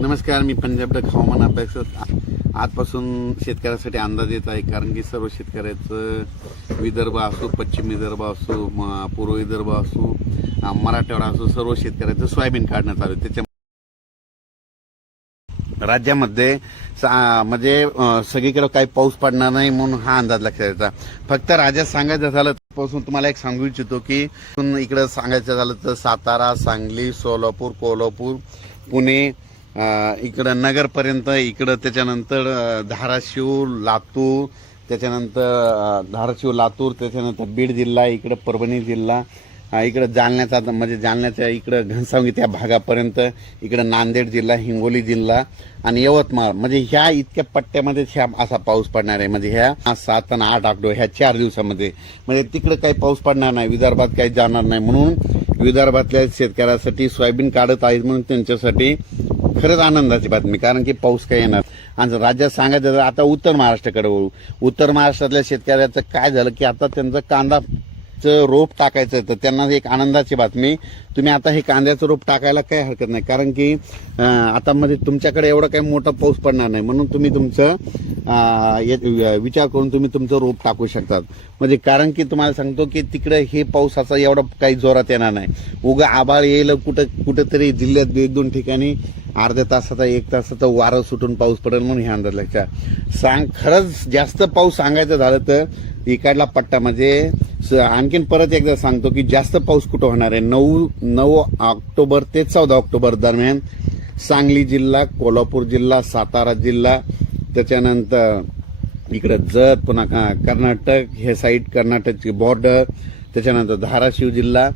नमस्कार, मी पंजाब डक हवामान अभ्यासक आजपासून शेतकऱ्यासाठी अंदाज येत आहे. कारण की सर्व शेतकऱ्याचं विदर्भ असो, पश्चिम विदर्भ असो, पूर्व विदर्भ असो, मराठवाडा असो, सर्व शेतकऱ्याचं सोयाबीन काढण्यात आलं. त्याच्या राज्यामध्ये म्हणजे सगळीकडे काही पाऊस पडणार नाही म्हणून हा अंदाज लक्षात येता. फक्त राज्यात सांगायचं झालं पासून तुम्हाला एक सांगू इच्छितो की इकडे सांगायचं झालं तर सातारा, सांगली, सोलापूर, कोल्हापूर, पुणे, इकडं नगरपर्यंत, इकडं त्याच्यानंतर धाराशिव, लातूर, लातूर, त्याच्यानंतर बीड जिल्हा, इकडं परभणी जिल्हा, इकडं जालन्याचा म्हणजे जालन्याच्या इकडं घनसावंगी त्या भागापर्यंत, इकडं नांदेड जिल्हा, हिंगोली जिल्हा आणि यवतमाळ, म्हणजे ह्या इतक्या पट्ट्यामध्ये असा पाऊस पडणार आहे. म्हणजे ह्या 7 आणि 8 ऑक्टोबर ह्या 4 दिवसामध्ये म्हणजे तिकडे काही पाऊस पडणार नाही, विदर्भात काही जाणार नाही. म्हणून विदर्भातल्या शेतकऱ्यासाठी सोयाबीन काढत आहेत म्हणून त्यांच्यासाठी खरंच आनंदाची बातमी. कारण की पाऊस काही येणार. आणि राज्यात सांगायचं आता उत्तर महाराष्ट्राकडे वळू. उत्तर महाराष्ट्रातल्या शेतकऱ्याचं काय झालं की आता त्यांचं कांदाचं रोप टाकायचं, तर त्यांना एक आनंदाची बातमी, तुम्ही आता हे कांद्याचं रोप टाकायला काही हरकत नाही. कारण की आता म्हणजे तुमच्याकडे एवढा काही मोठा पाऊस पडणार नाही, म्हणून तुम्ही तुमचं विचार करून तुम्ही तुमचं रोप टाकू शकतात. म्हणजे कारण की तुम्हाला सांगतो की तिकडे हे पावसाचा एवढा काही जोरात येणार नाही. उगा आभाळ येईल कुठेतरी जिल्ह्यात 1-2 ठिकाणी अर्ध्या तासाचा 1 तासाचा वारं सुटून पाऊस पडेल म्हणून हे अंदाज लक्षात. खरंच जास्त पाऊस सांगायचं झालं तर इकडला पट्टा म्हणजे आणखीन परत एकदा सांगतो की जास्त पाऊस कुठं होणार आहे. 9 ऑक्टोबर ते 14 ऑक्टोबर दरम्यान सांगली जिल्हा, कोल्हापूर जिल्हा, सातारा जिल्हा, त्याच्यानंतर इकडे जत, पुन्हा कर्नाटक हे साईड, कर्नाटकची बॉर्डर, त्याच्यानंतर धाराशिव जिल्हा,